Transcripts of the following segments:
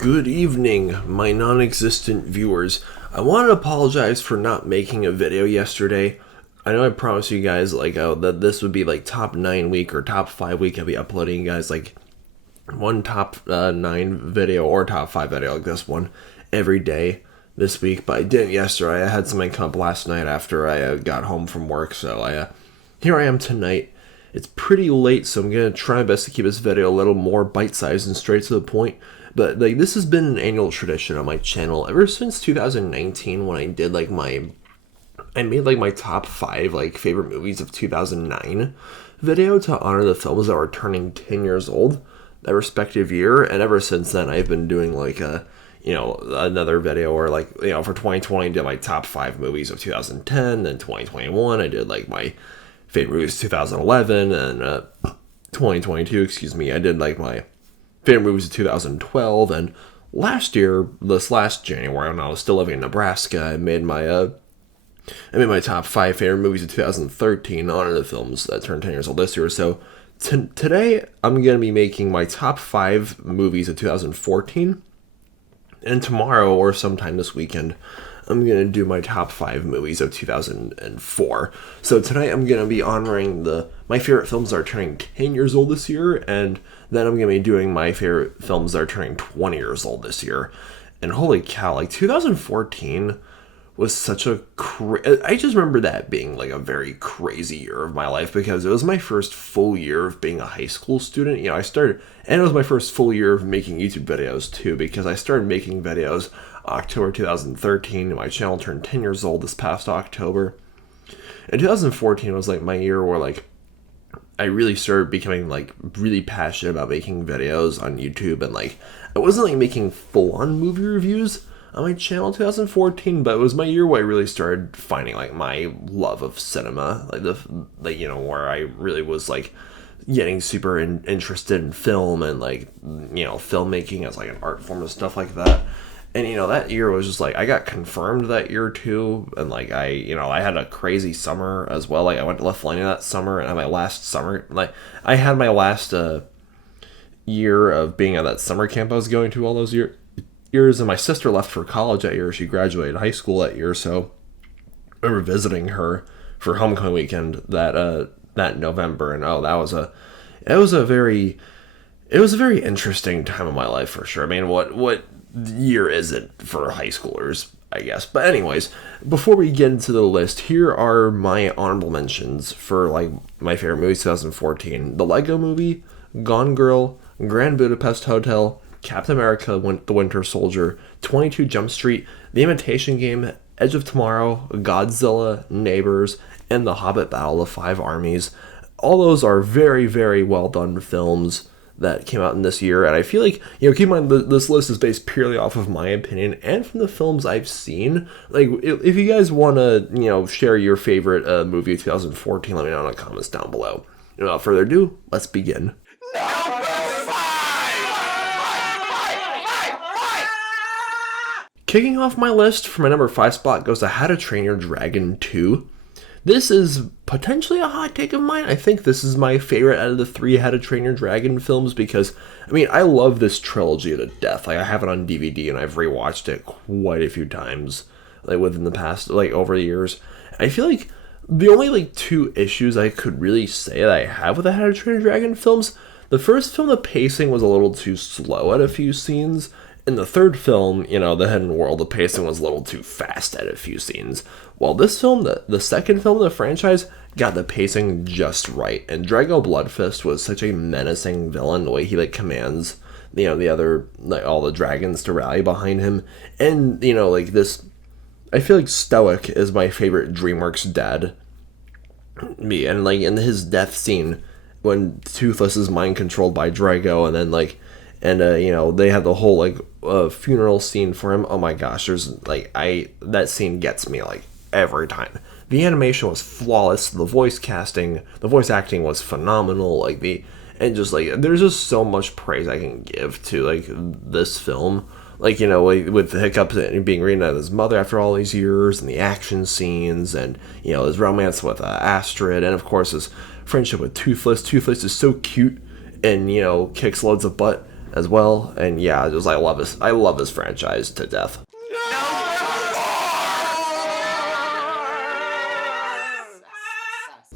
Good evening, my non-existent viewers. I want to apologize for not making a video yesterday. I know I promised you guys that this would be like top 9 week or top 5 week. I'll be uploading you guys like one top 9 video or top 5 video like this one every day this week, but I didn't yesterday. I had something come up last night after I got home from work, so here I am tonight. It's pretty late, so I'm gonna try my best to keep this video a little more bite-sized and straight to the point. But this has been an annual tradition on my channel ever since 2019 when I did I made my top 5 favorite movies of 2009 video to honor the films that were turning 10 years old that respective year. And ever since then, I've been doing another video or for 2020 I did my top 5 movies of 2010. Then 2021 I did my favorite movies of 2011, and 2022, I did my favorite movies of 2012. And last year, this last January, when I was still living in Nebraska, I made my top 5 favorite movies of 2013 honor the films that turned 10 years old this year. So today I'm going to be making my top 5 movies of 2014, and tomorrow or sometime this weekend I'm going to do my top 5 movies of 2004. So tonight I'm going to be honoring my favorite films that are turning 10 years old this year, and then I'm going to be doing my favorite films that are turning 20 years old this year. And holy cow, 2014 was such a I just remember that being a very crazy year of my life, because it was my first full year of being a high school student. I started, and it was my first full year of making YouTube videos too, because I started making videos October 2013, and my channel turned 10 years old this past October. And 2014 was my year where I really started becoming really passionate about making videos on YouTube, and I wasn't making full-on movie reviews on my channel in 2014, but it was my year where I really started finding my love of cinema, where I really was getting super interested in film and filmmaking as an art form and stuff like that. And that year was just I got confirmed that year too, and I had a crazy summer as well. I went to Lithuania that summer, and my last summer, I had my last year of being at that summer camp I was going to all those years, and my sister left for college that year. She graduated high school that year, so I remember visiting her for homecoming weekend that November, and it was a very interesting time of my life for sure. I mean, what year is it for high schoolers, I guess? But anyways, before we get into the list, here are my honorable mentions for my favorite movies 2014: The Lego Movie, Gone Girl, Grand Budapest Hotel, Captain America: The Winter Soldier, 22 Jump Street, The Imitation Game, Edge of Tomorrow, Godzilla, Neighbors, and The Hobbit: Battle of the Five Armies. All those are very, very well done films that came out in this year, and I feel keep in mind, this list is based purely off of my opinion and from the films I've seen. If you guys want to, share your favorite movie of 2014, let me know in the comments down below. Without further ado, let's begin. Kicking off my list for my number 5 spot goes to How to Train Your Dragon 2. This is potentially a hot take of mine. I think this is my favorite out of the 3 How to Train Your Dragon films, because, I love this trilogy to death. I have it on DVD, and I've rewatched it quite a few times, within the past, over the years. I feel the only, 2 issues I could really say that I have with the How to Train Your Dragon films: the first film, the pacing was a little too slow at a few scenes. In the third film, The Hidden World, the pacing was a little too fast at a few scenes. While this film, the second film in the franchise, got the pacing just right. And Drago Bloodfist was such a menacing villain, the way he commands, the other, all the dragons to rally behind him. And, this, I feel Stoic is my favorite DreamWorks dad. And in his death scene, when Toothless is mind controlled by Drago, and then they have the whole funeral scene for him. Oh my gosh, there's that scene gets me every time. The animation was flawless. The voice acting was phenomenal. There's just so much praise I can give to this film. With the hiccups and being reunited with his mother after all these years, and the action scenes, and his romance with Astrid, and of course his friendship with Toothless. Toothless is so cute and kicks loads of butt. as well. And yeah, just I love this franchise to death.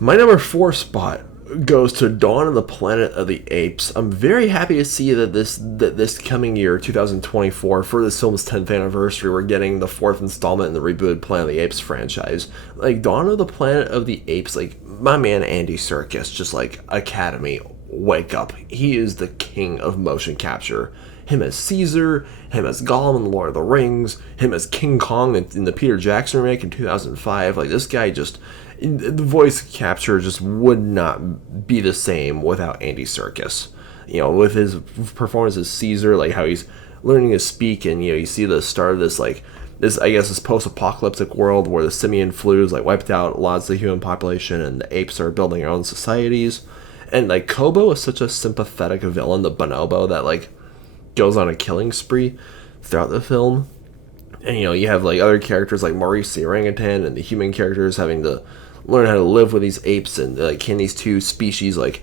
My number 4 spot goes to Dawn of the Planet of the Apes. I'm very happy to see that this coming year, 2024, for this film's 10th anniversary, we're getting the 4th installment in the rebooted Planet of the Apes franchise. Like, Dawn of the Planet of the Apes, like, my man Andy Serkis, just like, Academy, wake up. He is the king of motion capture. Him as Caesar, him as Gollum in The Lord of the Rings, him as King Kong in the Peter Jackson remake in 2005. Like, this guy just... the voice capture just would not be the same without Andy Serkis. You know, with his performance as Caesar, like how he's learning to speak, and you know, you see the start of this, like, this, I guess, this post-apocalyptic world where the simian flus like wiped out lots of the human population, and the apes are building their own societies. And like Kobo is such a sympathetic villain, the bonobo, that like goes on a killing spree throughout the film. And you know, you have like other characters like Maurice the orangutan, and the human characters having to learn how to live with these apes, and like, can these two species like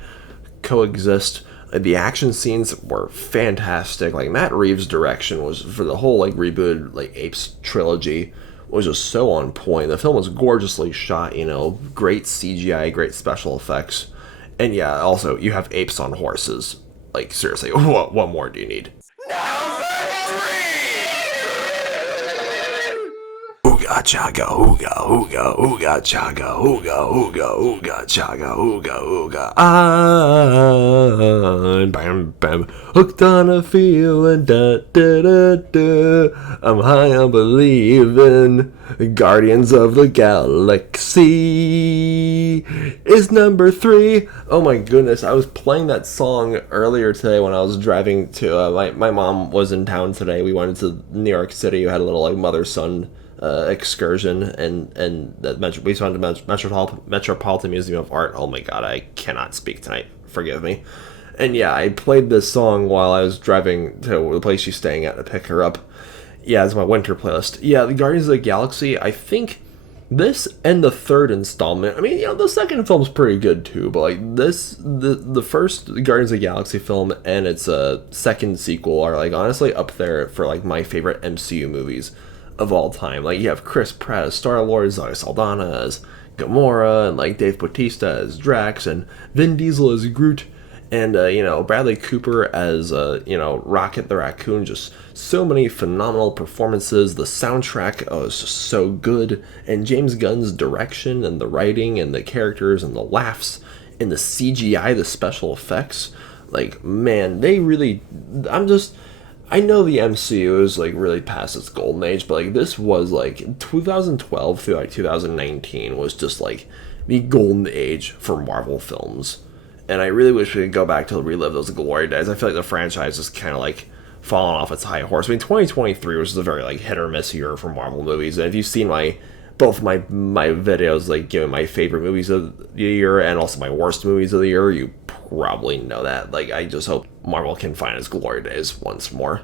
coexist? The action scenes were fantastic. Like, Matt Reeves' direction was, for the whole like rebooted like Apes trilogy, was just so on point. The film was gorgeously shot, you know, great CGI, great special effects. And yeah, also you have apes on horses. Like, seriously, what more do you need? Ooga chaga ooga ooga ooga chaga ooga ooga ooga chaga ooga ooga. I'm bam bam hooked on a feeling, da da da da. I'm high on believing. Guardians of the Galaxy is number 3. Oh my goodness, I was playing that song earlier today when I was driving to my mom was in town today. We went to New York City. We had a little like mother-son excursion, and we went to Metropolitan Museum of Art. Oh my god, I cannot speak tonight. Forgive me. And yeah, I played this song while I was driving to the place she's staying at to pick her up. Yeah, it's my winter playlist. Yeah, the Guardians of the Galaxy, I think this and the 3rd installment, I mean, you know, the second film's pretty good too, but like this, the first Guardians of the Galaxy film and its second sequel are like honestly up there for like my favorite MCU movies of all time. Like, you have Chris Pratt as Star-Lord, Zoe Saldana as Gamora, and like Dave Bautista as Drax, and Vin Diesel as Groot, and you know, Bradley Cooper as you know, Rocket the Raccoon. Just so many phenomenal performances. The soundtrack is just so good, and James Gunn's direction and the writing and the characters and the laughs and the CGI, the special effects. Like, man, they really, I know the MCU is like really past its golden age, but like this was like 2012 through like 2019 was just like the golden age for Marvel films. And I really wish we could go back to relive those glory days. I feel like the franchise is kind of like fallen off its high horse. I mean, 2023 was a very like hit or miss year for Marvel movies. And if you've seen both my videos, like giving my favorite movies of the year and also my worst movies of the year, you probably know that. Like, I just hope Marvel can find its glory days once more.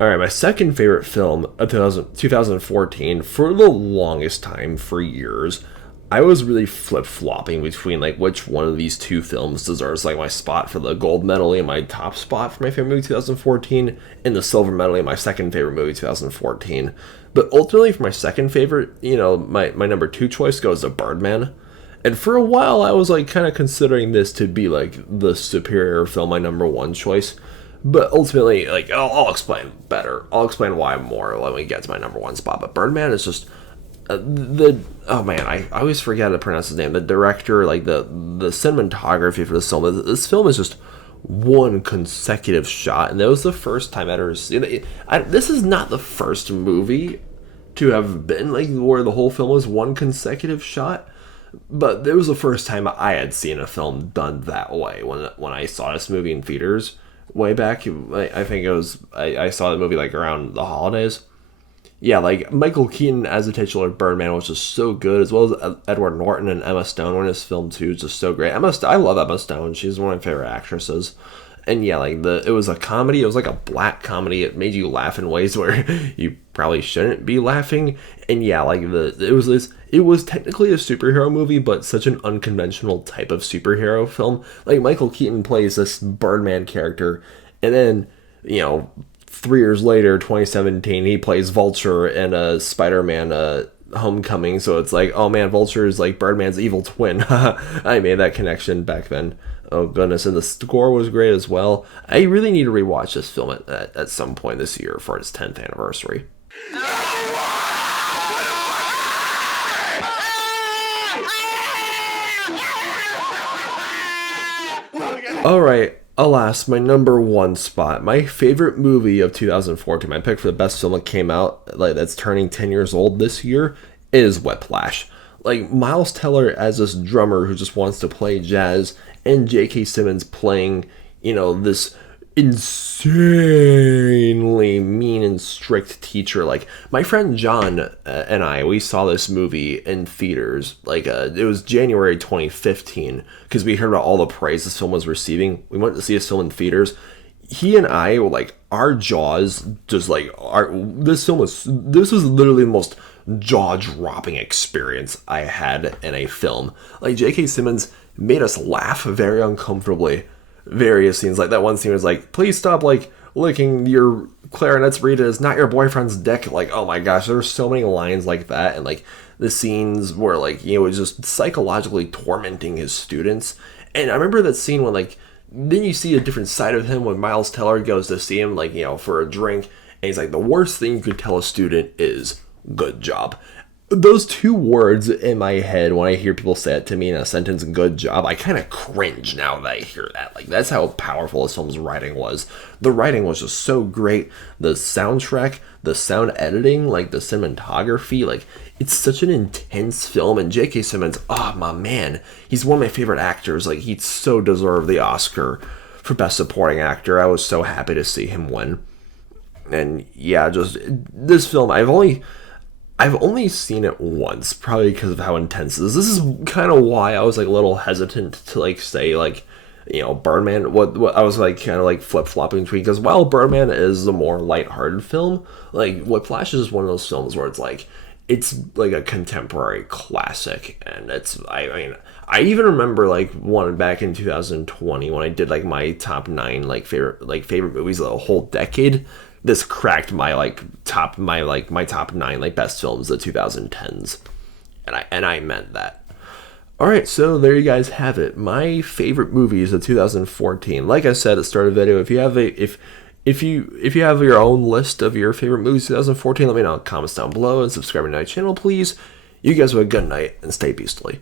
Alright, my second favorite film of 2014, for the longest time, for years, I was really flip-flopping between like which one of these two films deserves like my spot for the gold medal and my top spot for my favorite movie 2014, and the silver medal and my second favorite movie 2014. But ultimately, for my second favorite, you know, my number 2 choice goes to Birdman. And for a while, I was like kind of considering this to be like the superior film, my number 1 choice. But ultimately, like, I'll explain better. I'll explain why more when we get to my number 1 spot. But Birdman is just oh man, I always forget to pronounce his name. The director, like the cinematography for this film. This film is just one consecutive shot, and that was the first time I'd ever seen it. This is not the first movie to have been like where the whole film was one consecutive shot. But it was the first time I had seen a film done that way when I saw this movie in theaters way back. I think it was, I saw the movie like around the holidays. Yeah, like Michael Keaton as the titular Birdman was just so good, as well as Edward Norton and Emma Stone in this film too. It's just so great. I love Emma Stone. She's one of my favorite actresses. And yeah, like it was a comedy. It was like a black comedy. It made you laugh in ways where you probably shouldn't be laughing. And yeah, like it was technically a superhero movie, but such an unconventional type of superhero film. Like Michael Keaton plays this Birdman character, and then 3 years later, 2017, he plays Vulture in a Spider-Man Homecoming. So it's like, oh man, Vulture is like Birdman's evil twin. I made that connection back then. Oh goodness, and the score was great as well. I really need to rewatch this film at some point this year for its 10th anniversary. Alright, alas, my number one spot. My favorite movie of 2014, my pick for the best film that came out, like that's turning 10 years old this year, is Whiplash. Like, Miles Teller as this drummer who just wants to play jazz, and J.K. Simmons playing, this insanely mean and strict teacher. Like, my friend John and we saw this movie in theaters. Like, it was January 2015, because we heard about all the praise this film was receiving. We went to see this film in theaters. He and I were like, our jaws just like, this was literally the most jaw-dropping experience I had in a film. Like, J.K. Simmons made us laugh very uncomfortably. Various scenes, like that one scene was like, please stop like licking your clarinet's reed, is not your boyfriend's dick. Like, oh my gosh, there were so many lines like that, and like the scenes where like, it was just psychologically tormenting his students. And I remember that scene when like, then you see a different side of him when Miles Teller goes to see him, like, for a drink, and he's like, the worst thing you could tell a student is good job. Those two words in my head, when I hear people say it to me in a sentence, good job, I kind of cringe now that I hear that. Like, that's how powerful this film's writing was. The writing was just so great. The soundtrack, the sound editing, like the cinematography, like, it's such an intense film. And J.K. Simmons, oh my man, he's one of my favorite actors. Like, he so deserved the Oscar for Best Supporting Actor. I was so happy to see him win. And yeah, just this film, I've only seen it once, probably because of how intense it is. This is kind of why I was like a little hesitant to like say like, Birdman. What I was like kind of like flip-flopping between, because while Birdman is the more lighthearted film, like Whiplash is one of those films where it's like a contemporary classic, and I even remember like one back in 2020 when I did like my top 9 favorite movies of the whole decade. This cracked my top 9 like best films of the 2010s, and I meant that. All right, so there you guys have it. My favorite movies of 2014. Like I said at the start of the video, if you have your own list of your favorite movies 2014, let me know in the comments down below, and subscribe to my channel, please. You guys have a good night and stay beastly.